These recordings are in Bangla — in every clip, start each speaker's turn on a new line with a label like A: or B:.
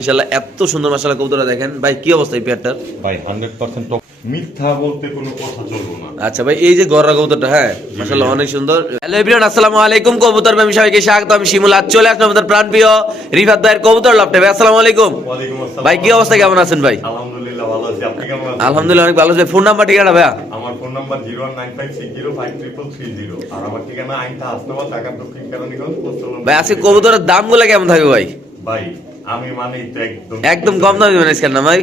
A: ইনশাল্লাহ এত সুন্দর মাসাল্লাহ কবুতরা দেখেন। ভাই কি অবস্থা এই পেয়ারটার?
B: ভাই হান্ড্রেড পার্সেন্ট মিথ্যা বলতে কোনো কথা চলবো না।
A: আচ্ছা ভাই এই যে গররা কবুতরটা হ্যাঁ মাশাআল্লাহ অনেক সুন্দর। হ্যালো এভরিওয়ান আসসালামু আলাইকুম। কবুতর সবাইকে স্বাগত। আমি শিমুল আজ চলে আসলাম আমাদের প্রাণপ্রিয় রিফাত ভাইয়ের কবুতর ভাই আসসালামু আলাইকুম। ভাই কি অবস্থা? কেমন আছেন ভাই?
B: আলহামদুলিল্লাহ ভালো আছি। আপনি কেমন আছেন?
A: আলহামদুলিল্লাহ অনেক ভালো আছে। ফোন নাম্বার ঠিকানা ভাইয়া?
B: আমার phone number zero one nine five six zero five triple three zero আর আমার ঠিকানা আইনটা হাসনাবাদ ঢাকা দক্ষিণ কেরানীগঞ্জ
A: ভাই আজকে কবুতরের দামগুলো কেমন থাকবে ভাই?
B: ভাই আমি মানে একদম
A: একদম কম দামে না ভাই?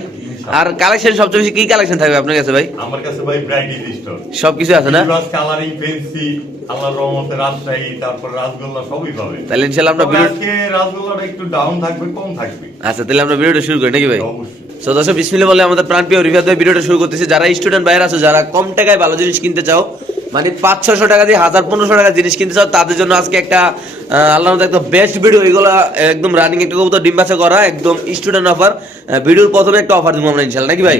A: আর কালেকশন সবচেয়ে বেশি কি কালেকশন থাকবে আপনার কাছে ভাই?
B: আমার কাছে ভাই স্টোর
A: সবকিছু আছে না?
B: কালারিং ফেন্সি আল্লাহর রহমতে রাজশাহী তারপর রাসগোল্লা সবই পাবে।
A: তাহলে ইনশাল্লাহ আমরা ভিডিও
B: আজকে রাসগোল্লাটা একটু ডাউন থাকবে কম থাকবে।
A: আচ্ছা তাহলে আমরা ভিডিওটা শুরু করি নাকি ভাই?
B: অবশ্যই।
A: সো দর্শক বিসমিল্লাহ বলে আমাদের প্রাণপ্রিয় রিফাত ভাই ভিডিওটা শুরু করতেছি। যারা স্টুডেন্ট বাইরে আছো যারা কম টাকায় ভালো জিনিস কিনতে চাও মানে পাঁচ ছশো টাকা দিয়ে হাজার পনেরোশো টাকা জিনিস কিনতে চাও তাদের জন্য আজকে একটা আল্লাহর মতো বেস্ট ভিডিও এগুলো একদম রানিং একটা কবুতর ডিম বাচ্চা করা একদম স্টুডেন্ট অফার ভিডিওর প্রথমে একটা অফার দিব আমরা ইনশাল্লাহ নাকি ভাই?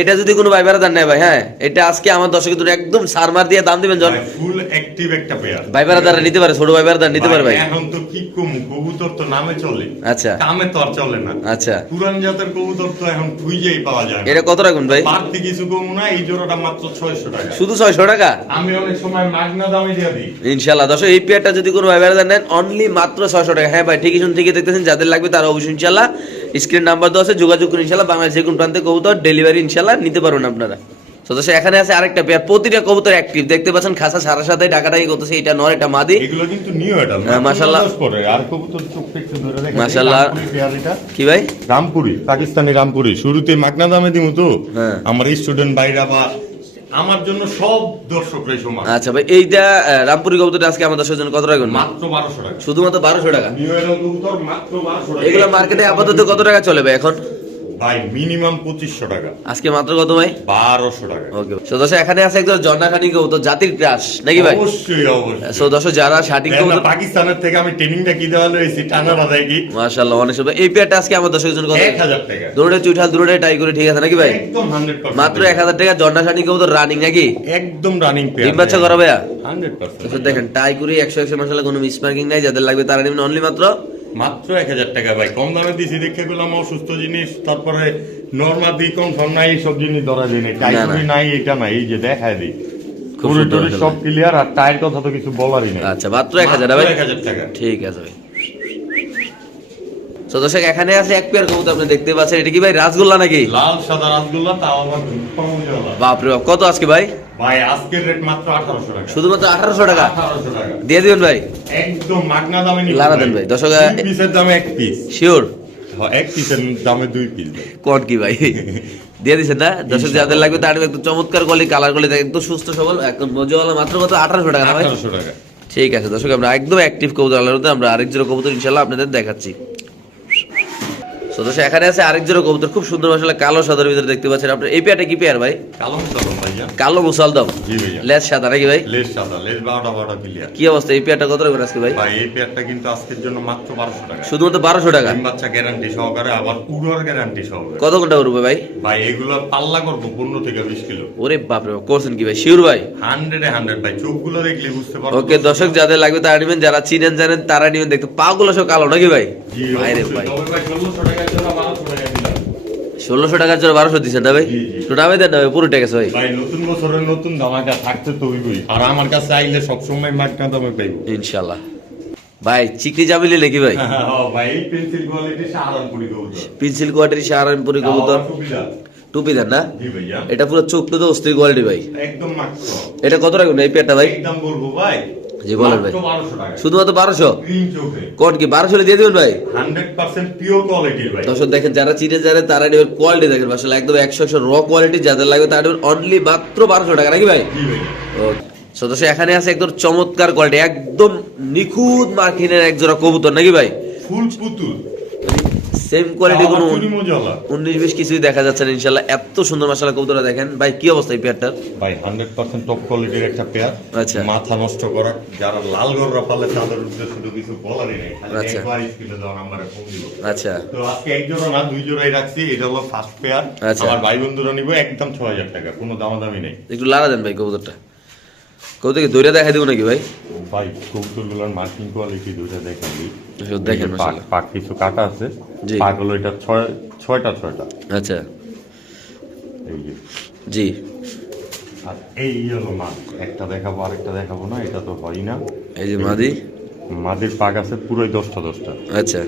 A: এটা যদি কোনো ভাই বেড়াদার নেয় ভাই হ্যাঁ এটা আজকে আমার দর্শকের জন্য একদম সারমার দিয়ে দাম দিবেন জন।
B: ফুল অ্যাক্টিভ একটা পেয়ার
A: ভাই বেড়াদারা নিতে পারে ছোট ভাই বেড়াদার নিতে পারে ভাই।
B: এখন তো কি কম কবুতর তো নামে চলে।
A: আচ্ছা।
B: কামে তো আর চলে না।
A: আচ্ছা।
B: পুরান জাতের কবুতর তো এখন খুঁজেই পাওয়া যায়
A: এটা কত রাখুন ভাই?
B: বাড়তি কিছু কম না এই জোড়াটা মাত্র ছয়শো টাকা।
A: শুধু ছয়শো টাকা?
B: আমি অনেক সময় মাগনা দামে দিয়ে দিই।
A: ইনশাল্লাহ দর্শক এই পেয়ারটা যদি কোনো ভাই বেড়াদার নেন অনলি মাত্র ছয়শো টাকা। হ্যাঁ ভাই ঠিকই শুন ঠিকই দেখতেছেন যাদের লাগবে তারা অবশ্যই ইনশাল্লাহ স্ক্রিন নাম্বার দেওয়া আছে যোগাযোগ করুন ইনশাল্লাহ বাংলাদেশ যে কোন প্রান্তে কবুতর ডেলিভারি ইনশাল্লাহ নিতে পারবেন আপনারা। তো এখানে আছে আরেকটা পেয়ার প্রতিটা কবুতর অ্যাক্টিভ দেখতে পাচ্ছেন খাসা সারা সাথে ডাকাটাই করতেছে এটা নর এটা মাদি।
B: এগুলো কিন্তু নিউ এটা
A: হ্যাঁ, মাশাআল্লাহ।
B: আর কবুতর চোখটা একটু ধরে দেখেন
A: মাশাআল্লাহ। কি ভাই?
B: রামপুরি পাকিস্তানি রামপুরি। শুরুতে মাগনা দামে দিমু তো।
A: হ্যাঁ।
B: আমার স্টুডেন্ট বাইরা বা আমার জন্য সব দর্শকরাই সমান।
A: আচ্ছা ভাই এইটা রামপুরি কবুতরটা আজকে আমার দর্শকের জন্য কত টাকা
B: মাত্র বারোশো টাকা।
A: শুধুমাত্র বারোশো টাকা?
B: নিউ এডাল কবুতর মাত্র বারোশো টাকা।
A: এগুলো মার্কেটে আপাতত কত টাকা চলে ভাই এখন?
B: ভাই মিনিমাম পঁচিশশো টাকা।
A: আজকে মাত্র কত ভাই?
B: বারোশো টাকা।
A: ওকে। সো দর্শক এখানে আছে একজন জন্নাখানি কবুতর জাতির ক্রাশ নাকি ভাই?
B: অবশ্যই অবশ্যই।
A: সো দর্শক যারা শাটিং
B: পাকিস্তানের থেকে আমি ট্রেনিংটা কি দেওয়া লয়েছি টানা বাজাই কি?
A: মাশাআল্লাহ অনেক সুন্দর। এই পেয়ারটা আজকে আমার দর্শকের জন্য কত?
B: এক হাজার টাকা।
A: দুটোটা চুইঠাল দুটোটাই টাই করে ঠিক আছে নাকি ভাই?
B: একদম
A: মাত্র এক হাজার টাকা জন্না শাটিং কবুতর রানিং নাকি?
B: একদম রানিং পেয়ার
A: ডিম বাচ্চা করা ভাইয়া?
B: হান্ড্রেড
A: দেখেন টাই করে একশো একশো মাসাল্লাহ কোনো মিসমার্কিং নাই যাদের লাগবে তারা নেবেন অনলি মাত্র
B: মাত্র এক হাজার টাকা ভাই। কম দামে দিছি দেখে গেলাম অসুস্থ জিনিস তারপরে নর্মাল দি সব নাই এইসব জিনিস ধরা দিই নাই। টাইপুরি নাই এটা নাই এই যে দেখায় দিই। সব ক্লিয়ার আর টায়ার কথা তো কিছু বলারই নাই।
A: আচ্ছা মাত্র এক হাজার
B: টাকা।
A: ঠিক আছে ভাই। তো দর্শক এখানে আছে এক পেয়ার কবুতর আপনি দেখতে পাচ্ছেন। এটা কি ভাই রাসগোল্লা নাকি?
B: লাল সাদা রাসগোল্লা তাও আবার কমজলা।
A: বাপরে বাপ কত আজকে ভাই?
B: ভাই আজকের রেট মাত্র আঠারোশো টাকা।
A: শুধুমাত্র আঠারোশো টাকা?
B: আঠারোশো টাকা।
A: দিয়ে দিবেন ভাই?
B: একদম মাগনা দামে
A: লারা
B: ভাই।
A: দেন ভাই, দর্শক,
B: পিসের দামে এক পিস
A: শিওর
B: এক পিসের দামে দুই পিস
A: কোন কি ভাই? দিয়ে দিচ্ছেন না? দর্শক যাদের লাগবে তার একটু চমৎকার গলি কালার গলি একদম সুস্থ সবল একদম মজুওয়ালা মাত্র কত? আঠারোশো টাকা ভাই?
B: আঠারোশো টাকা।
A: ঠিক আছে দর্শক আমরা একদম অ্যাক্টিভ কবুতর মধ্যে আমরা আরেক জোড়া কবুতর ইনশাল্লাহ আপনাদের দেখাচ্ছি। দর্শক এখানে আছে আরেক জোড়া কবুতর খুব সুন্দর মশলা কালো সাদার ভিতরে দেখতে পাচ্ছেন আপনার এই পেয়ারটা কি পেয়ার ভাই?
B: কালো
A: কালো মুসালদম?
B: জি ভাইয়া।
A: লেস সাদা নাকি ভাই?
B: লেস সাদা বারোটা ক্লিয়ার
A: কি অবস্থা? এই পেয়ারটা কত আজকে ভাই?
B: ভাই এই পেয়ারটা কিন্তু আজকের জন্য মাত্র টাকা।
A: শুধুমাত্র বারোশো টাকা?
B: বাচ্চা গ্যারান্টি সহকারে আবার পুরোর গ্যারান্টি সহকারে।
A: কত ঘণ্টা করবে ভাই?
B: ভাই এগুলো পাল্লা করব পনেরো থেকে বিশ কিলো।
A: ওরে করছেন কি ভাই? শিওর ভাই?
B: হান্ড্রেডে ভাই চোখগুলো দেখলে বুঝতে
A: ওকে দর্শক যাদের লাগবে তারা নেবেন যারা চিনেন জানেন তারা নেবেন দেখতে পাগুলো সব কালো নাকি ভাই?
B: জি
A: ভাই রে ভাই।
B: টাকা
A: ষোলোশো টাকার জন্য বারোশো দিচ্ছেন ভাই?
B: জি।
A: দেন ভাই পুরো ট্যাক্স ভাই।
B: ভাই নতুন বছরের নতুন ধামাকা থাকতে তো হইবই। আর আমার কাছে আইলে সবসময় দামে পাইবো।
A: ইনশাল্লাহ ভাই চিকনি জামিলি নাকি ভাই?
B: ভাই পেন্সিল কোয়ালিটি সাহারানপুরি কবুতর।
A: পেন্সিল কোয়ার্টারি সাহারানপুরি কবুতর। টুপি দেন। না? এটা পুরো চোখ তো অস্থির কোয়ালিটি ভাই।
B: একদম
A: এটা কত রাখবেন এই পেয়ারটা ভাই?
B: একদম বলব ভাই।
A: জি, বলেন ভাই।
B: মাত্র বারোশো টাকা।
A: শুধুমাত্র বারোশো?
B: গ্রিন
A: কি বারোশো দিয়ে দিবেন ভাই?
B: হান্ড্রেড পার্সেন্ট পিওর কোয়ালিটির ভাই।
A: দর্শক দেখেন যারা চিনে তারা কোয়ালিটি দেখেন। আসলে একদম একশো একশো র কোয়ালিটি যাদের লাগবে তারা অনলি মাত্র বারোশো টাকা নাকি ভাই?
B: জি ভাই।
A: সদস্য এখানে আছে একদম চমৎকার কোয়ালিটি একদম নিখুঁত মার্কিনের এক জোড়া কবুতর নাকি ভাই?
B: ফুল পুতুল।
A: সেম কোয়ালিটি কোনো উনিশ বিশ কিছুই দেখা যাচ্ছে না ইনশাল্লাহ। এত সুন্দর মশলা কবুতরা দেখেন। ভাই কি অবস্থা এই পেয়ারটার?
B: ভাই হান্ড্রেড পার্সেন্ট টপ কোয়ালিটির একটা পেয়ার।
A: আচ্ছা।
B: মাথা নষ্ট করা। যারা লাল গররা পালে তাদের উদ্দেশ্যে কিছু বলারই নেই।
A: আচ্ছা।
B: ফোন দিব
A: আচ্ছা।
B: তো আজকে এক জোড়া না দুই জোড়াই রাখছি। এটা হলো ফার্স্ট পেয়ার
A: আচ্ছা।
B: আমার ভাই বন্ধুরা নিব একদম ছ হাজার টাকা। কোনো দামাদামি নেই।
A: একটু লাড়া দেন ভাই কবুতরটা। কবুতরকে দৈরা দেখাই দেবো নাকি ভাই?
B: ভাই কবুতরগুলোর মার্কিং কোয়ালিটি দুইটা দেখেন
A: দেখেন
B: পাক কিছু কাটা আছে।
A: জি।
B: পাক হলো এটা ছয় ছয়টা ছয়টা।
A: আচ্ছা। জি।
B: আর এই হলো একটা দেখাবো আরেকটা দেখাবো না এটা তো হয় না।
A: এই যে মাদি।
B: মাদের পাক আছে পুরোই দশটা দশটা।
A: আচ্ছা।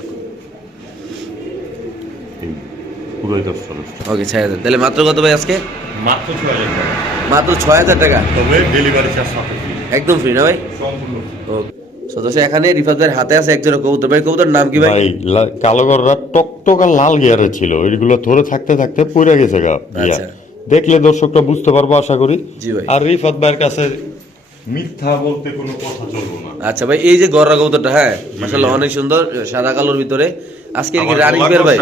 B: পুরোই দশটা দশটা।
A: ওকে ছয় হাজার। তাহলে মাত্র কত ভাই আজকে?
B: মাত্র ছয় হাজার টাকা।
A: মাত্র ছয় হাজার টাকা?
B: তবে ডেলিভারি চার্জ
A: একদম ফ্রি না ভাই?
B: সম্পূর্ণ
A: ওকে। সো এখানে রিফাত ভাইয়ের হাতে আছে একজোড়া কবুতর। ভাই কবুতর নাম কি ভাই?
B: কালো গররা টকটকা লাল গিয়ারে ছিল। ওইগুলো ধরে থাকতে থাকতে পড়ে গেছে গা
A: আচ্ছা।
B: দেখলে দর্শকটা বুঝতে পারব আশা করি। আর রিফাত ভাইয়ের কাছে মিথ্যা বলতে কোনো কথা চলবো না।
A: আচ্ছা ভাই এই যে গররা কবুতরটা হ্যাঁ মাশাআল্লাহ অনেক সুন্দর সাদা কালোর ভিতরে। আজকে কি রানিং পেয়ার ভাই।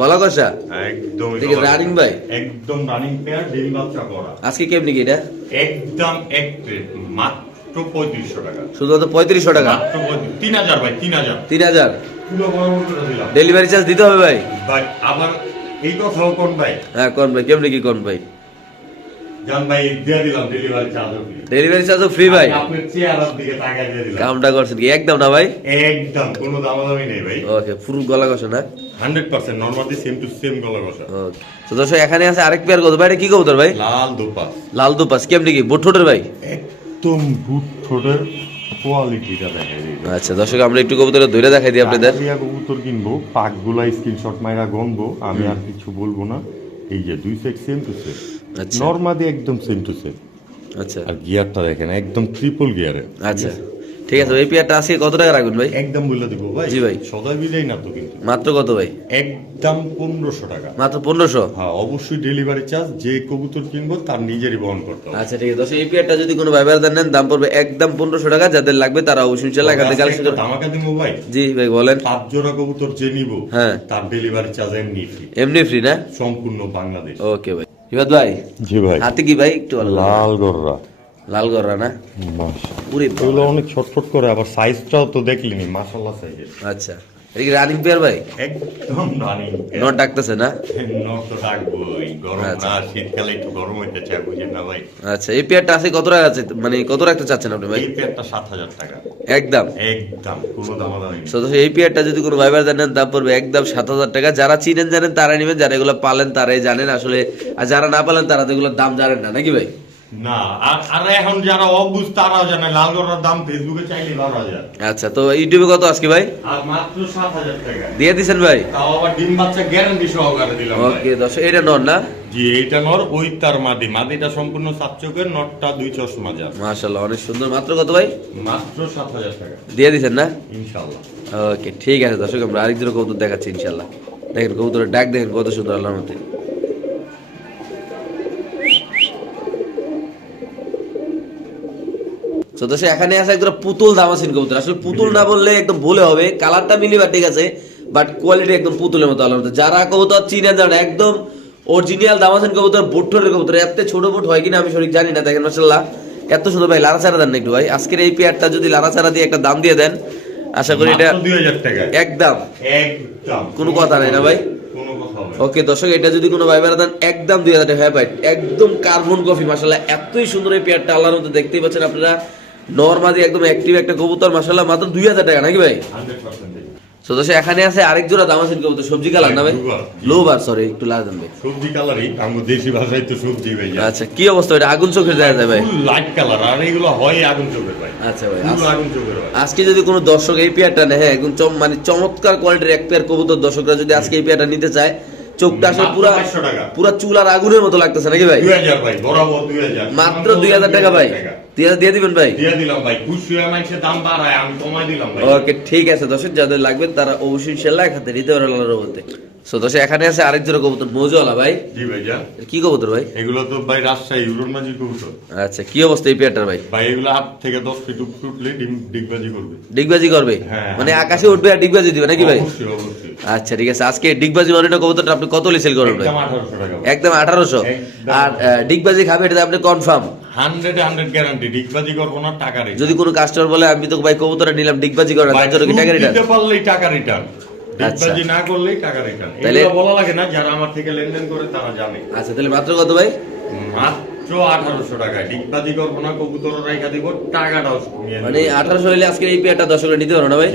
A: গলা কষা?
B: একদম
A: দেখি রানিং ভাই।
B: একদম রানিং পেয়ার ডিম বাচ্চা করা
A: আজকে কেমনি কি এটা?
B: একদম এক মাত্র পঁয়ত্রিশশো টাকা।
A: শুধুমাত্র পঁয়ত্রিশশো টাকা?
B: তিন হাজার ভাই তিন হাজার।
A: তিন হাজার?
B: পুরো বড় করে দিলাম।
A: ডেলিভারি চার্জ দিতে হবে ভাই?
B: ভাই আবার এই কথাও কোন ভাই?
A: হ্যাঁ কোন ভাই? কেমনি কি কোন ভাই?
B: ডেলিভারি
A: চার্জও ফ্রি ভাই? কামটা করছেন একদম না ভাই?
B: একদম কোনো দামাদামি নেই ভাই।
A: ওকে পুরো গলা কষা না?
B: Hundred percent normally same to same গলা কষা
A: তো দর্শক এখানে আছে আরেক পেয়ার কত ভাই কি কবুতর ভাই?
B: লাল দোপা
A: লাল দুপাস কেমনি কি? বুটঠোটের ভাই?
B: একদম বুট ঠোঁটের কোয়ালিটিটা দেখাই দিই।
A: আচ্ছা দর্শক আমরা একটু কবুতরের ধরে দেখাই দিই আপনাদের।
B: দিয়া কবুতর কিনবো পাকগুলা স্ক্রিনশট মাইরা গনবো আমি আর কিছু বলব না। এই যে দুই সেট সেম টু সেম
A: আচ্ছা।
B: নর্মালি একদম সেম টু সেম
A: আচ্ছা।
B: আর গিয়ারটা দেখেন একদম ট্রিপল গিয়ারে
A: আচ্ছা। ঠিক আছে এই পেয়ারটা আজকে কত টাকা রাখবেন ভাই?
B: একদম বলে দিব ভাই।
A: জি ভাই।
B: সদাই বিলেই না তো কিন্তু।
A: মাত্র কত ভাই?
B: একদম পনেরোশো টাকা।
A: মাত্র পনেরোশো?
B: হ্যাঁ অবশ্যই ডেলিভারি চার্জ যে কবুতর কিনবো তার নিজেরই বহন করতে হবে।
A: আচ্ছা ঠিক আছে। দর্শক এই পেয়ারটা যদি কোনো নেন দাম পড়বে একদম পনেরোশো টাকা। যাদের লাগবে তারা অবশ্যই ইনশাল্লাহ এখান থেকে
B: আজকে
A: কালেকশন
B: একটা ধামাকা দিব ভাই।
A: জি ভাই বলেন।
B: পাঁচ জোড়া কবুতর যে নিব
A: হ্যাঁ।
B: তার ডেলিভারি চার্জ এমনি free।
A: এমনি ফ্রি না?
B: সম্পূর্ণ বাংলাদেশ।
A: ওকে ভাই। ভাই
B: জি ভাই।
A: হাতে কি ভাই? একটু
B: লাল গররা।
A: লাল গররা না? পুরি
B: এগুলো অনেক ছটফট করে আবার সাইজটাও তো দেখলিনি মাশাল্লাহ সাইজের
A: আচ্ছা। এটা কি রানিং পেয়ার ভাই?
B: একদম রানিং
A: নট ডাকতেছে না?
B: নট তো ডাকবোই। গরম
A: আচ্ছা।
B: না শীতকালে একটু গরম হইতে চায় বুঝেন না ভাই।
A: আচ্ছা এই পেয়ারটা আছে কত টাকা আছে? মানে কত রাখতে চাচ্ছেন আপনি ভাই?
B: এই পেয়ারটা সাত হাজার টাকা।
A: একদম।
B: একদম কোনো দামাদামি
A: এই পেয়ারটা যদি কোনো ভাই ভাইরা নেন দাম পড়বে একদম সাত হাজার টাকা। যারা চিনেন জানেন তারা নেবেন। যারা এগুলো পালেন তারাই জানেন। আসলে আর যারা না পালেন তারা তো এগুলোর দাম জানেন না। নাকি ভাই?
B: না আর আর এখন যারা অবুঝ তারাও জানে লাল দাম ফেসবুকে চাইলে বারো হাজার।
A: আচ্ছা তো ইউটিউবে কত আজকে ভাই?
B: আর মাত্র সাত হাজার টাকা।
A: দিয়ে দিছেন ভাই?
B: তাও আবার ডিম বাচ্চা গ্যারান্টি সহকারে দিলাম
A: ওকে দর্শক এটা নন না?
B: জি এইটা নর ওই তার মাদি। মাদিটা সম্পূর্ণ সাত চোখের নটটা দুই চশমা যার।
A: মাশাল্লাহ অনেক সুন্দর। মাত্র কত ভাই?
B: মাত্র সাত হাজার টাকা।
A: দিয়ে দিছেন না? ওকে ঠিক আছে দর্শক আমরা আরেকজন কবুতর দেখাচ্ছি ইনশাল্লাহ দেখেন কবুতরের ডাক দেখেন কত সুন্দর আল্লাহর মধ্যে তো দর্শক এখানে আছে একদম পুতুল দামাসিন কবুতর। আসলে পুতুল না বললে একদম ভুলে হবে। কালারটা মিলিবা ঠিক আছে বাট কোয়ালিটি একদম পুতুলের মতো মধ্যে যারা কবুতর চিনে একদম অরিজিনাল দামাসিন কবুতর বুট্টরের কবুতর। এত ছোট বুট হয় কিনা আমি সঠিক জানি না দেখেন মাসাল্লাহ এত সুন্দর ভাই লারা ছাড়া দেন একটু ভাই। আজকের এই পেয়ারটা যদি লারা ছাড়া দিয়ে একটা দাম দিয়ে দেন আশা করি এটা একদম।
B: একদম।
A: কোনো কথা নাই না ভাই? ওকে দর্শক এটা যদি কোনো ভাই দেন একদম দুই হাজার টাকা হ্যাঁ ভাই। একদম কার্বন কফি মাসাল্লাহ এতই সুন্দর এই পেয়ারটা আল্লাহর মধ্যে দেখতেই পাচ্ছেন আপনারা। নর্মালি একদম অ্যাক্টিভ একটা কবুতর মাসাল্লাহ মাত্র দুই হাজার টাকা নাকি ভাই?
B: 100%
A: তো এখানে আছে আরেক জোড়া দামাসিন কবুতর সবজি কালার না ভাই?
B: Blue bar, জি।
A: লো বার সরি একটু দেন ভাই।
B: সবজি কালারই আমার দেশি ভাষায় তো সবজি ভাই।
A: আচ্ছা কি অবস্থা এটা আগুন চোখের দেখা যায় ভাই?
B: লাইট কালার আর এগুলো হয় আগুন চোখের ভাই।
A: আচ্ছা ভাই
B: ফুল আগুন চোখের
A: আজকে যদি কোনো দর্শক এই পেয়ারটা নেয় হ্যাঁ একদম চম- মানে চমৎকার কোয়ালিটির এক পেয়ার কবুতর দর্শকরা যদি আজকে এই পেয়ারটা নিতে চায় চোখটা আসলে পুরা পুরা চুল আর আগুনের মতো লাগতেছে নাকি ভাই?
B: দুই হাজার ভাই বরাবর দুই হাজার।
A: মাত্র দুই হাজার টাকা ভাই। দিয়ে দিয়ে দিবেন ভাই?
B: দিয়ে দিলাম ভাই। খুশি হয়ে দাম বাড়ায় আমি কমাই দিলাম ভাই।
A: ওকে ঠিক আছে দর্শক যাদের লাগবে তারা অবশ্যই নিতে আল্লাহর সো দর্শক এখানে আছে আরেক জোড়া কবুতর মৌজওয়ালা ভাই।
B: জি ভাই যা
A: কি কবুতর ভাই?
B: এগুলো তো ভাই রাজশাহী উড়ন মাঝি কবুতর।
A: আচ্ছা কি অবস্থা এই পেয়ারটার ভাই?
B: ভাই এগুলো আট থেকে দশ ফিট উঠলে ডিম ডিগবাজি করবে।
A: ডিগবাজি করবে?
B: হ্যাঁ।
A: মানে আকাশে উঠবে আর ডিগবাজি দিবে নাকি ভাই?
B: অবশ্যই অবশ্যই।
A: আচ্ছা ঠিক আছে। আজকে ডিগবাজি মানিটা কবুতরটা আপনি কত সেল করবেন
B: একদম আঠারোশো।
A: আর ডিগবাজি খাবে এটা আপনি কনফার্ম
B: হান্ড্রেড হান্ড্রেড গ্যারান্টি ডিগবাজি করব না টাকা
A: যদি কোনো কাস্টমার বলে আমি তো ভাই কবুতরটা নিলাম ডিগবাজি করে তার জন্য কি টাকা রিটার্ন
B: পারলেই টাকা রিটার্ন
A: আচ্ছা।
B: ডিগবাজি না করলেই টাকা রিটার্ন
A: তাহলে-
B: বলা লাগে না যারা আমার থেকে লেনদেন করে তারা জানে।
A: আচ্ছা তাহলে মাত্র কত ভাই?
B: মাত্র মাত্র আঠারোশো টাকা ডিগবাজি করব না কবুতর রেখা দিব টাকাটাও
A: মানে আঠারোশো হইলে আজকে এই পেয়ারটা দর্শকরা নিতে পারো না ভাই।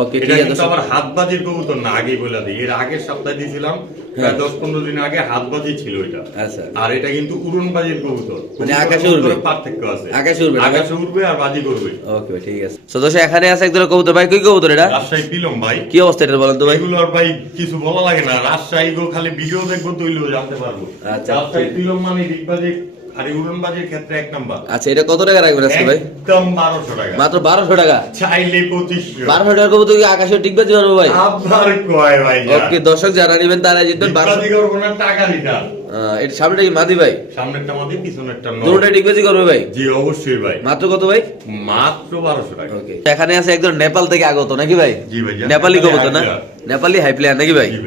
A: ওকে ঠিক আছে।
B: আবার হাতবাজির কবুতর না আগেই বলে দিই। এর আগের সপ্তাহে দিয়েছিলাম প্রায় দশ পনেরো দিন আগে হাতবাজি ছিল এটা।
A: আচ্ছা।
B: আর এটা কিন্তু উড়নবাজির কবুতর।
A: মানে আকাশে উড়বে?
B: পার্থক্য আছে।
A: আকাশে উড়বে
B: আকাশে উড়বে আর বাজি করবে।
A: ওকে ঠিক আছে। তো দর্শক এখানে আছে একজন কবুতর ভাই কই কবুতর এটা?
B: রাজশাহী পিলম ভাই।
A: কি অবস্থা এটা বলেন তো ভাই?
B: এগুলো আর ভাই কিছু বলা লাগে না। রাজশাহী গো খালি ভিডিও দেখব তৈলেও জানতে পারব।
A: আচ্ছা।
B: রাজশাহী পিলম মানে ডিগবাজি আর এই উড়নবাজির ক্ষেত্রে এক নাম্বার।
A: আচ্ছা এটা কত টাকা রাখবেন আজকে ভাই?
B: একদম বারোশো টাকা।
A: মাত্র বারোশো টাকা?
B: চাইলে পঁচিশশো।
A: বারোশো টাকা কবুতর কি আকাশে টিকবে পারব ভাই?
B: আপনার কয় ভাই
A: ওকে দর্শক যারা নেবেন তারা জিতবেন। বারোশো
B: ডিগবাজি করব না টাকা রিটার্ন
A: এটা সামনেটা কি মাদি ভাই?
B: সামনেরটা মাদি পিছনেরটা নয়
A: দুটোটা টিকবেজি করবে ভাই?
B: জি অবশ্যই ভাই।
A: মাত্র কত ভাই?
B: মাত্র বারোশো টাকা।
A: ওকে এখানে আছে একজন নেপাল থেকে আগত নাকি ভাই?
B: জি ভাইয়া।
A: নেপালি কবুতর না? নেপালি হাই প্লেয়ার নাকি ভাই?
B: জি।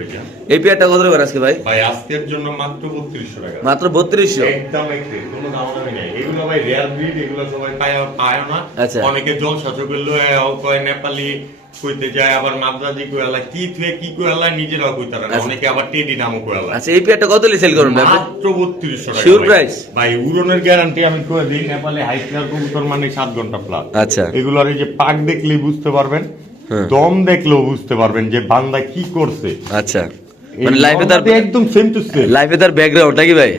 A: এই পেয়ারটা কত রাখবেন আজকে ভাই?
B: ভাই আজকের জন্য মাত্র বত্রিশশো টাকা।
A: মাত্র বত্রিশশো?
B: একদম একটু কোনো দাম দামি নাই। এগুলো ভাই রেয়ার ব্রিড এগুলো সবাই পায় পায় না।
A: আচ্ছা।
B: অনেকে জল সাচো করল কয় নেপালি কইতে যায় আবার মাদ্রাজি কইলা কি থুয়ে কি কইলা নিজেরাও
A: আচ্ছা।
B: অনেকে আবার টেডি নামও
A: আচ্ছা এই পেয়ারটা কত সেল করবেন ভাই?
B: মাত্র বত্রিশশো টাকা
A: Sure
B: ভাই। ভাই উড়নের গ্যারান্টি আমি কয়ে দিই নেপালে হাই প্লেয়ার কবুতর মানে সাত ঘণ্টা প্লাস
A: আচ্ছা।
B: এগুলোর এই যে পাক দেখলেই বুঝতে পারবেন
A: হ্যাঁ।
B: দম দেখলেও বুঝতে পারবেন যে বান্দা কি করছে।
A: আচ্ছা। মানে লাইফে তার
B: একদম সেম টু সেম
A: লাইফে তার ব্যাকগ্রাউন্ড নাকি ভাই?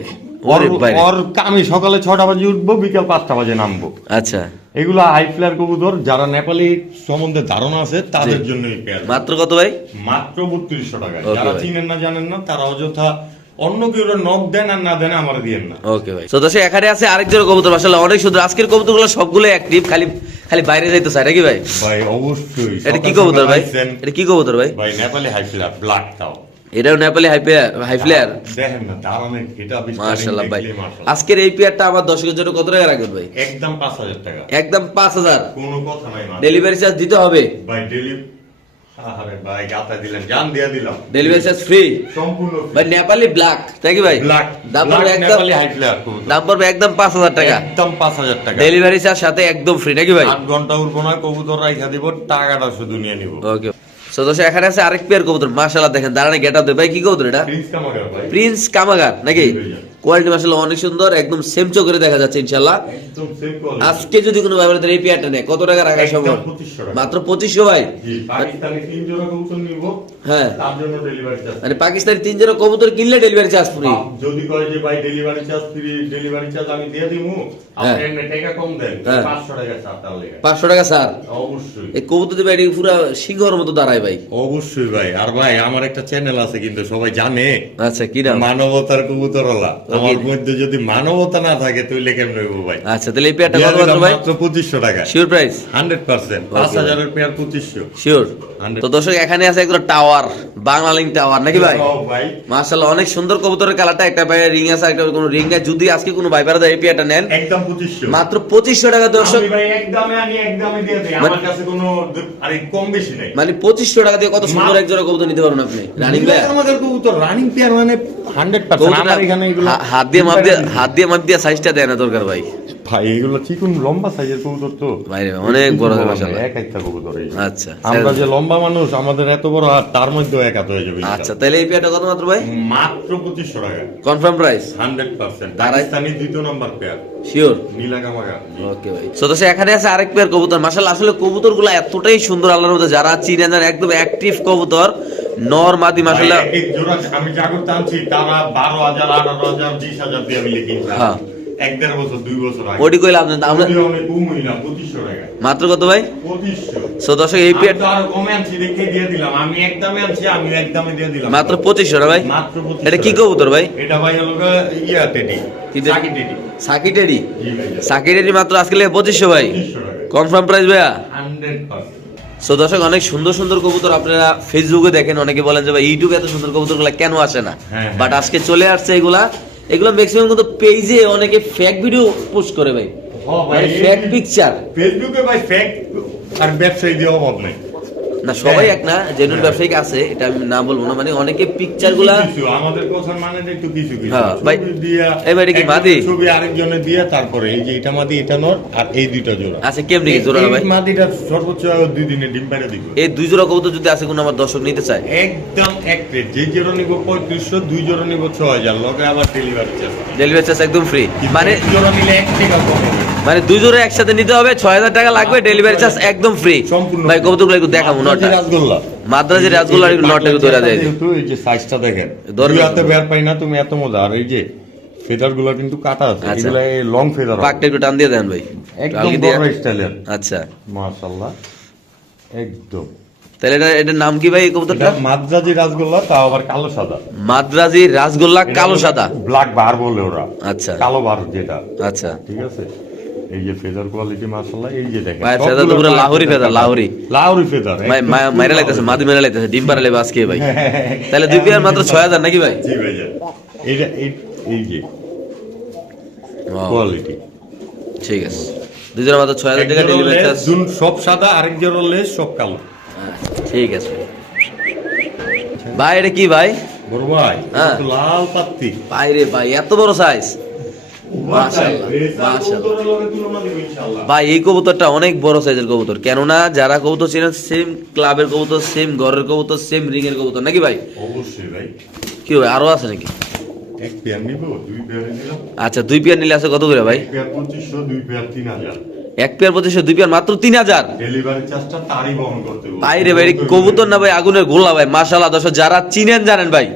A: ওর
B: আমি সকালে ছটা বাজে উঠবো বিকাল পাঁচটা বাজে নামবো।
A: আচ্ছা।
B: এগুলো হাই ফ্লায়ার কবুতর যারা নেপালি সম্বন্ধে ধারণা আছে তাদের জন্য
A: মাত্র কত ভাই?
B: মাত্র বত্রিশশো টাকা। যারা চিনেন না জানেন না তারা অযথা অন্য কেউ নখ দেন আর না দেন আমার দিয়েন না।
A: ওকে ভাই। তো এখানে আছে আরেকজন কবুতর অনেক সুন্দর। আজকের কবুতরগুলো সবগুলো অ্যাক্টিভ খালি খালি বাইরে যাইতে চায় নাকি ভাই?
B: ভাই অবশ্যই।
A: এটা কি কবুতর ভাই? এটা কি কবুতর ভাই?
B: ভাই নেপালি হাই ফ্লায়ার ব্ল্যাক তাও
A: এটাও নেপালি হাই হাই প্লেয়ার মাশাআল্লাহ ভাই। আজকের এই পেয়ারটা আমার দর্শকের জন্য কত টাকা রাখবেন ভাই?
B: একদম পাঁচ হাজার টাকা।
A: একদম পাঁচ হাজার?
B: কোনো কথা নাই
A: ডেলিভারি চার্জ দিতে হবে?
B: ভাই
A: ডেলিভারি ফ্রি ভাই নেপালি ব্ল্যাক নাকি ভাই দাম পড়বে একদম পাঁচ হাজার টাকা।
B: একদম পাঁচ হাজার টাকা।
A: ডেলিভারি চার্জ সাথে একদম ফ্রি নাকি ভাই?
B: আট ঘণ্টা উঠবো না কবুতর রাইখা দিব টাকাটা শুধু নিয়ে নিব।
A: ওকে সো দর্শক এখানে আছে আরেক পেয়ার কবুতর মাশাআল্লাহ দেখেন দাঁড়ানে গেট আপ ভাই কি কবুতর এটা?
B: প্রিন্স কামাগার
A: নাকি? কোয়ালিটি মাশাআল্লাহ অনেক সুন্দর একদম সেম চোখে দেখা যাচ্ছে ইনশাআল্লাহ। আজকে যদি কোনো ব্যাপারে এই পেয়ারটা নেয় কত টাকা রাখা সম্ভব? মাত্র পঁচিশশো ভাই।
B: পাকিস্তানি তিন জোড়া কবুতর নিব।
A: হ্যাঁ।
B: তার জন্য ডেলিভারি চার্জ
A: মানে পাকিস্তানি তিন জনের কবুতর কিনলে ডেলিভারি চার্জ ফ্রি
B: যদি কয় যে ভাই delivery charge free delivery charge আমি দিয়ে দিমু
A: হ্যাঁ।
B: আপনি এমনি টাকা কম দেন
A: হ্যাঁ।
B: 500 টাকা চার্জ তার লেগে।
A: পাঁচশো টাকা স্যার
B: অবশ্যই।
A: এই কবুতর পুরো সিংহর মতো দাঁড়ায় ভাই।
B: অবশ্যই ভাই। আর ভাই আমার একটা চ্যানেল আছে কিন্তু সবাই জানে।
A: আচ্ছা কি নাম?
B: মানবতার কবুতর আমার মধ্যে যদি মানবতা না থাকে তুই কেমন হইব ভাই?
A: আচ্ছা তাহলে এই পেয়ারটা কত মাত্র ভাই?
B: মাত্র পঁচিশশো টাকা।
A: শিওর প্রাইস
B: হান্ড্রেড পার্সেন্ট পাঁচ হাজারের পেয়ার পঁচিশশো।
A: শিওর
B: 100
A: তো দর্শক এখানে আছে একদম টাওয়ার বাংলালিং টাওয়ার নাকি ভাই?
B: ভাই।
A: অনেক সুন্দর কবুতরের কালারটা। একটা ভাই রিং আছে একটা কোনো রিং নাই যদি আজকে কোনো ভাইপারা এই পেয়ারটা নেন
B: একদম পঁচিশশো।
A: মাত্র পঁচিশশো টাকা দর্শক।
B: আমি ভাই একদমে আনি একদমে দিয়ে দিই। আমার কাছে কোনো আরে কম বেশি নেই।
A: মানে পঁচিশশো টাকা দিয়ে কত সুন্দর এক জোড়া কবুতর নিতে পারবেন আপনি? রানিং ভাই?
B: আমাদের কবুতর রানিং পেয়ার মানে হান্ড্রেড পার্সেন্ট আমার এখানে এগুলো
A: হাত দিয়ে মাপ দিয়ে হাত দিয়ে মাপ দিয়ে সাইজটা দেয় না দরকার ভাই।
B: ভাই এগুলো চিকুন লম্বা সাইজের কবুতর তো।
A: ভাই অনেক বড়
B: কিছু
A: মাশাআল্লাহ।
B: এক একটা কবুতর
A: আচ্ছা
B: আমরা যে লম্বা মানুষ আমাদের এত বড় হাত তার মধ্যেও এক হাত হয়ে যাবে
A: আচ্ছা তাহলে এই পেয়ারটা কত মাত্র ভাই?
B: মাত্র টাকা।
A: Confirm price
B: hundred percent.
A: দাঁড়াই-
B: পাকিস্তানি দ্বিতীয় নম্বর পেয়ার।
A: শিওর
B: নীলা
A: ওকে ভাই। সো এখানে আছে আরেক পেয়ার কবুতর। মাশাআল্লাহ আসলে কবুতরগুলো এতটাই সুন্দর আল্লাহর মধ্যে যারা চিনেন জানেন, একদম অ্যাক্টিভ কবুতর। নর মাদি মাশাআল্লাহ।
B: আমি যা করতে আনছি তারা দিয়ে মিলে কিনছে
A: হ্যাঁ।
B: এক দেড় বছর দুই বছর আগে।
A: ওটি কইলাম না আমরা
B: অনেক কম হইলাম পঁচিশশো টাকা।
A: মাত্র কত ভাই?
B: পঁচিশশো।
A: সো দর্শক এই পেয়ার
B: আমি কমে আনছি দেখে দিয়ে দিলাম। আমি একদমে আনছি আমি একদমে দিয়ে দিলাম।
A: মাত্র পঁচিশশো না ভাই?
B: মাত্র 2500
A: এটা কি কবুতর ভাই?
B: এটা ভাই হলো ইয়া টেডি
A: কি টেডি?
B: সাকি টেডি।
A: সাকিটেরি
B: জি
A: মাত্র আজকে ভাই। কনফার্ম প্রাইস ভাইয়া? সো দর্শক অনেক সুন্দর সুন্দর কবুতর আপনারা ফেসবুকে দেখেন। অনেকে বলেন যে ভাই ইউটিউবে এত সুন্দর কবুতরগুলো কেন আসে না?
B: হ্যাঁ,
A: বাট
B: হ্যাঁ।
A: আজকে চলে আসছে এগুলা। এগুলো ম্যাক্সিমাম কিন্তু পেজে অনেকে ফেক ভিডিও পোস্ট করে ভাই।
B: ও ভাই
A: ফেক পিকচার
B: ফেসবুকে ভাই ফেক আর ব্যবসায়ী দিয়ে অভাব নেই।
A: না সবাই
B: হ্যাঁ।
A: এক না জেনুইন ব্যবসায়িক আছে এটা আমি না বলব না মানে অনেকে
B: আমাদের কথার মানে একটু কিছু কিছু।
A: হ্যাঁ, ভাই, এবার কি মাদি?
B: ছবি আরেকজনের দিয়া তারপরে এই যে এটা মাদি এটা নর আর এই দুইটা জোড়া।
A: আচ্ছা কেমনি কি জোড়া ভাই?
B: মাদিটা সর্বোচ্চ দুই দিনে ডিম দিব।
A: এই দুই জোড়া কবুতর যদি আছে কোনো আমার দর্শক নিতে চায়?
B: একদম এক রেট যে জোড়া নিব পঁয়ত্রিশশো দুই জোড়া নিব ছ হাজার লগে আবার ডেলিভারি চার্জ
A: ডেলিভারি চার্জ একদম ফ্রি মানে
B: জোড়া নিলে এক টাকা কম
A: মানে দুই জোড়া একসাথে নিতে হবে ছয় হাজার টাকা লাগবে ডেলিভারি চার্জ একদম ফ্রি
B: সম্পূর্ণ
A: ভাই কবুতরগুলো একটু দেখাবো নটা
B: মাদ্রাজি রাসগোল্লা।
A: মাদ্রাজি রাসগোল্লা একটু নটা একটু ধরে দেয়।
B: যেহেতু এই যে সাইজটা দেখেন দুই হাতে বের পাই না তুমি এত মজা। আর এই যে ফেদারগুলো কিন্তু কাটা আছে।
A: আচ্ছা।
B: এগুলা লং ফেদার
A: পাকটা একটু টান দিয়ে দেন ভাই।
B: একদম বড় স্টাইলের
A: আচ্ছা।
B: মাশাআল্লাহ। একদম।
A: তাহলে এটা এটার নাম কি ভাই কবুতরটা?
B: মাদ্রাজি রাসগোল্লা তাও আবার কালো সাদা।
A: মাদ্রাজি রাসগোল্লা কালো সাদা।
B: ব্ল্যাক বার বলে ওরা।
A: আচ্ছা।
B: কালো বার যেটা।
A: আচ্ছা।
B: ঠিক আছে? এই যে ফেদার কোয়ালিটি মাশাআল্লাহ এই যে দেখেন
A: ভাই, feather তো পুরো লাহোরি feather। লাহোরি।
B: লাহোরি ফেদার
A: মা- মাইরা লাইতেছে মাদি মেরা লাইতেছে ডিম পাড়া লেবে আজকে ভাই? তাহলে দুই পেয়ার মাত্র ছয় হাজার নাকি ভাই?
B: জি ভাইয়া এইটা এই- যে কোয়ালিটি
A: ঠিক আছে। দুই জনের মাত্র ছয় হাজার টাকা ডেলিভারি চার্জ
B: সব সাদা আরেক লেস সব কালো।
A: ঠিক আছে। ভাই এটা কি ভাই?
B: বড় ভাই
A: হ্যাঁ।
B: লাল পাত্তি।
A: ভাই রে ভাই এত বড় সাইজ। ভাই এই কবুতরটা অনেক বড় সাইজের কবুতর। কেননা যারা কবুতর চেনেন সেম ক্লাবের কবুতর সেম ঘরের কবুতর সেম রিং এর কবুতর। নাকি ভাই?
B: অবশ্যই ভাই।
A: কি ভাই আরও আছে নাকি? আচ্ছা দুই পেয়ার নিলে আছে কত করে ভাই?
B: এক পেয়ার দুই পেয়ার তিন হাজার
A: এক পেয়ার পঁচিশশো দুই পেয়ার মাত্র তিন হাজার রে ভাই কবুতর না ভাই আগুনের গোলা ভাই। দর্শক যারা চিনেন জানেন ভাই।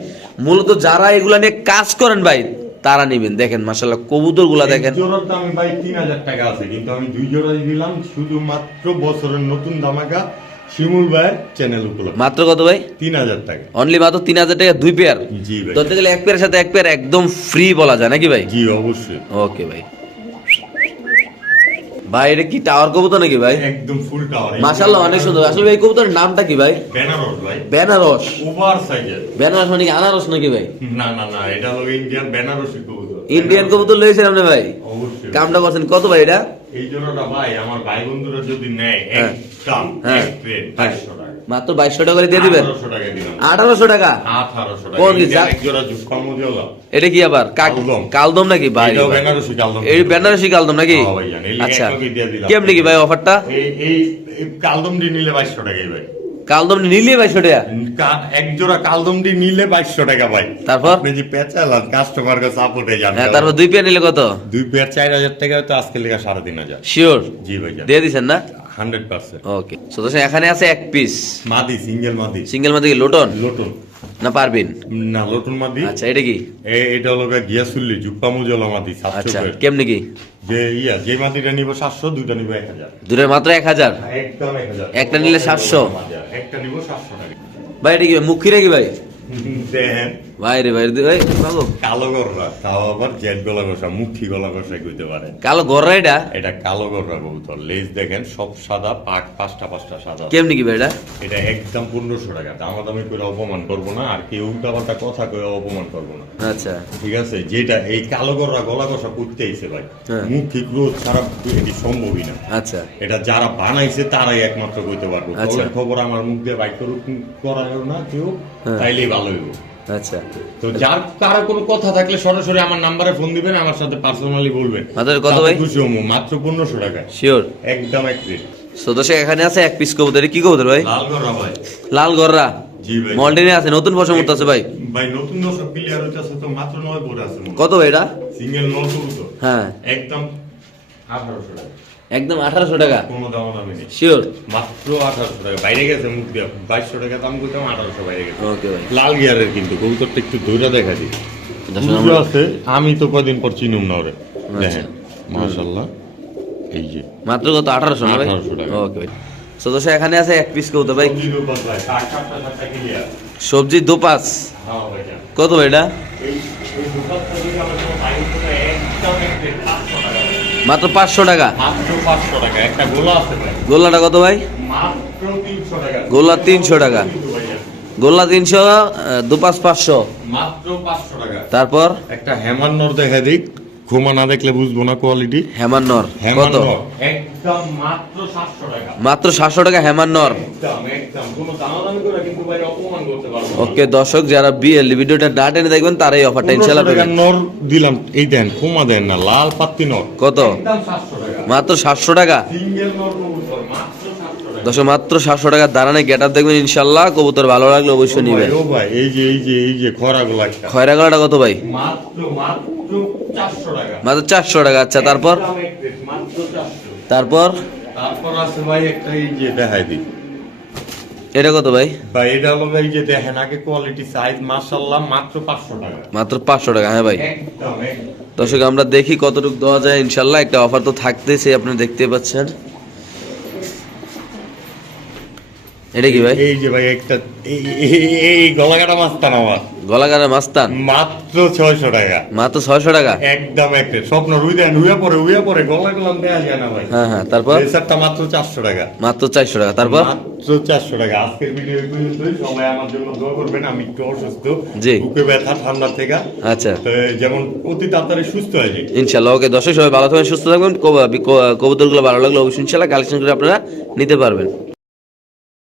A: মূলত যারা এগুলা নিয়ে কাজ করেন ভাই তারা নিবেন। দেখেন মাসাল্লাহ কবুতরগুলা দেখেন।
B: এক জোড়ার দাম ভাই তিন হাজার টাকা আছে কিন্তু আমি দুই জোড়াই দিলাম শুধুমাত্র বছরের নতুন দামাকা শিমুল ভাই চ্যানেল
A: মাত্র কত ভাই?
B: তিন হাজার টাকা।
A: অনলি মাত্র তিন হাজার টাকা দুই পেয়ার
B: জি ভাই।
A: ধরতে গেলে এক পেয়ারের সাথে এক পেয়ার একদম ফ্রি বলা যায় নাকি ভাই?
B: জি অবশ্যই।
A: ওকে ভাই। ভাই এটা কি টাওয়ার কবুতর নাকি ভাই?
B: একদম ফুল টাওয়ার
A: মাশাআল্লাহ অনেক সুন্দর। আসলে এই কবুতরের নামটা কি ভাই?
B: বেনারস ভাই।
A: বেনারস?
B: ওভার সাইজের
A: বেনারস মানে কি আনারস নাকি ভাই?
B: না না না এটা হলো ইন্ডিয়ান বেনারসি কবুতর।
A: ইন্ডিয়ান কবুতর লইছেন আপনি ভাই?
B: অবশ্যই।
A: কামটা করছেন কত ভাই এটা?
B: এই জোড়াটা ভাই আমার ভাই বন্ধুরা যদি নেয়
A: এক
B: একদম
A: হ্যাঁ।
B: এক প্লেট বাইশশো টাকা
A: মাত্র বাইশশো টাকা করে দিয়ে দিবেন?
B: আঠারোশো টাকা
A: কোন এটা কি আবার?
B: কালদম।
A: নাকি? ভাই এই বেনারসি কালদম নাকি?
B: হ্যাঁ
A: আচ্ছা। কেমনি কি ভাই অফারটা
B: কালদমটি নিলে বাইশশো টাকাই ভাই।
A: কালদম নিলে বাইশশো টাকা?
B: কা- এক জোড়া কালদমটি নিলে বাইশশো টাকা ভাই।
A: তারপর?
B: আপনি যে কাস্টমার কাছে সাপোর্টে যান
A: হ্যাঁ তারপর দুই পেয়ার নিলে কত?
B: দুই পেয়ার চার হাজার টাকা তো আজকে লেখা সাড়ে তিন হাজার।
A: শিওর
B: জি ভাই
A: দিয়ে দিছেন না?
B: Hundred percent.
A: ওকে সো দর্শক এখানে আছে এক পিস
B: মাদি সিঙ্গেল মাদি।
A: সিঙ্গেল মধ্যে কি লোটন?
B: লোটন।
A: না পারবিন?
B: না লোটন মাদি।
A: আচ্ছা এটা কি?
B: এটা হলো গিয়াসুল্লি জুপ্পা মুজলা মাদি
A: আচ্ছা। কি?
B: যে ইয়া যে মাদিটা নিব সাতশো দুইটা নিব
A: দুটোর মাত্র এক হাজার?
B: একদম
A: একটা নিলে 700
B: একটা নিব সাতশো টাকা।
A: ভাই এটা কি মুখী নাকি ভাই?
B: দেখেন
A: ভাই রে ভাই রে,
B: কালো গররা তাও আবার জেড গলা কষা মুখী গলা কষা কইতে পারে
A: কালো গররা এটা?
B: এটা কালো গররা কবুতর লেজ দেখেন সব সাদা পাক পাঁচটা পাঁচটা সাদা।
A: কেমনি কি এটা?
B: এটা একদম পনেরোশো টাকা। দামাদামি করে অপমান করব না আর কেউ উল্টা পাল্টা কথা করে অপমান করব না।
A: আচ্ছা।
B: ঠিক আছে যেটা এই কালো গররা গলা কষা করতে আইছে ভাই
A: হ্যাঁ।
B: মুখী ক্রোধ ছাড়া এটি সম্ভবই না।
A: আচ্ছা।
B: এটা যারা বানাইছে তারাই একমাত্র কইতে পারব।
A: আচ্ছা।
B: খবর আমার মুখ দিয়ে বাইক করুক করায়ও না কেউ
A: হ্যাঁ।
B: তাইলেই ভালো হইব।
A: আচ্ছা।
B: তো যার কারও কোনো কথা থাকলে সরাসরি আমার নাম্বারে ফোন দিবেন আমার সাথে পার্সোনালি বলবেন।
A: মাত্র কত ভাই?
B: খুশি হব মাত্র পনেরোশো টাকা
A: শিওর
B: একদম এক প্লেট
A: সো দর্শক এখানে আছে এক পিস কবুতর। কি কবুতর ভাই?
B: লাল গররা ভাই।
A: লাল গররা। মল্টিনে আছে নতুন বছর মতো আছে ভাই।
B: ভাই নতুন দর্শক প্লেয়ার হইতেছে তো মাত্র নয় পরে আছে
A: কত ভাই এটা?
B: সিঙ্গেল তো
A: হ্যাঁ।
B: একদম আঠারোশো টাকা।
A: একদম আঠারোশো টাকা। শিওর
B: মাত্র আঠারোশো টাকা। বাইরে গেছে মুখ দিয়ে। বাইশশো টাকা দাম করতাম আঠারোশো বাইরে গেছে।
A: ওকে ভাই
B: লাল গিয়ারের কিন্তু কবুতরটা একটু দৌড়া দেখা দিই। আছে আমি তো কদিন পর চিনুম না ওরে।
A: আচ্ছা।
B: দেখেন মাশাল্লাহ এই যে।
A: মাত্র কত? আঠারোশো না ভাই?
B: 1800 টাকা।
A: ওকে ভাই সো দর্শক এখানে আছে এক পিস কবুতর ভাই।
B: সবজি
A: দোপাস
B: হ্যাঁ
A: কত ভাই এটা
B: এই- এই দোকানটা যদি আমার কোনো ভাই বন্ধুরা একদম এক plate 500 টাকা।
A: মাত্র পাঁচশো টাকা
B: মাত্র 500 টাকা। একটা গোলা আছে ভাই।
A: গোল্লাটা কত ভাই
B: মাত্র 300 টাকা।
A: গোল্লা 300 টাকা। গোল্লা তিনশো দু পাঁচ পাঁচশো
B: মাত্র 500 টাকা।
A: তারপর
B: একটা হেমান্নর দেখা দিক খোমা না দেখলে বুঝব না কোয়ালিটি
A: হেমান নর কত
B: একদম মাত্র সাতশো টাকা।
A: মাত্র সাতশো টাকা হেমান নর
B: একদম একদম। কোনো দামাদামি করে কিন্তু ভাই অপমান করতে পারব
A: ওকে দর্শক যারা বিএল ভিডিওটা না টেনে দেখবেন তারা এই অফারটা ইনশাল্লাহ
B: 1500 টাকার
A: পাবেন
B: নর দিলাম। এই দেন খোমা দেন না লাল পাত্তি নর।
A: কত?
B: একদম সাতশো টাকা।
A: মাত্র সাতশো টাকা?
B: সিঙ্গেল নর কবুতর মাত্র সাতশো টাকা।
A: দর্শক মাত্র সাতশো টাকা দাঁড়ানে গেট আপ দেখবেন ইনশাল্লাহ কবুতর ভালো লাগলে অবশ্যই
B: নিবে এই যে এই যে এই যে খরা গুলা
A: খয়রা গলাটা কত ভাই?
B: মাত্র মাত্র
A: মাত্র চারশো টাকা। আচ্ছা তারপর? তারপর?
B: তারপর আছে ভাই একটা এই যে দেখাই দিই।
A: এটা কত ভাই?
B: ভাই এটা হলো ভাই যে দেখেন আগে কোয়ালিটি সাইজ মাশাআল্লাহ মাত্র পাঁচশো টাকা।
A: মাত্র পাঁচশো টাকা হ্যাঁ ভাই।
B: একদম
A: দর্শক আমরা দেখি কতটুকু দেওয়া যায় ইনশাল্লাহ একটা অফার তো থাকতেছে আপনি দেখতে পাচ্ছেন। এটা কি ভাই?
B: এই যে ভাই একটা এই- গলাকাটা মাস্তান আমার।
A: গলাগানের মাস্তান?
B: মাত্র ছয়শো টাকা।
A: মাত্র ছয়শো টাকা?
B: একদম একটা স্বপ্ন রুই দেন উইয়া পরে উইয়া পরে গলা গলাম দেয়া যায় না ভাই।
A: হ্যাঁ হ্যাঁ তারপর?
B: রেসারটা মাত্র চারশো টাকা।
A: মাত্র চারশো টাকা তারপর?
B: মাত্র চারশো টাকা। আজকের ভিডিও এই পর্যন্তই। সবাই আমার জন্য দোয়া করবেন আমি একটু অসুস্থ।
A: জি।
B: বুকে ব্যথা ঠান্ডা থেকে।
A: আচ্ছা।
B: যেমন অতি তাড়াতাড়ি সুস্থ হয়ে যায়
A: ইনশাল্লাহ ওকে দর্শক সবাই ভালো থাকবেন সুস্থ থাকবেন। কবুতরগুলো ভালো লাগলে অবশ্যই ইনশাল্লাহ কালেকশন করে আপনারা নিতে পারবেন।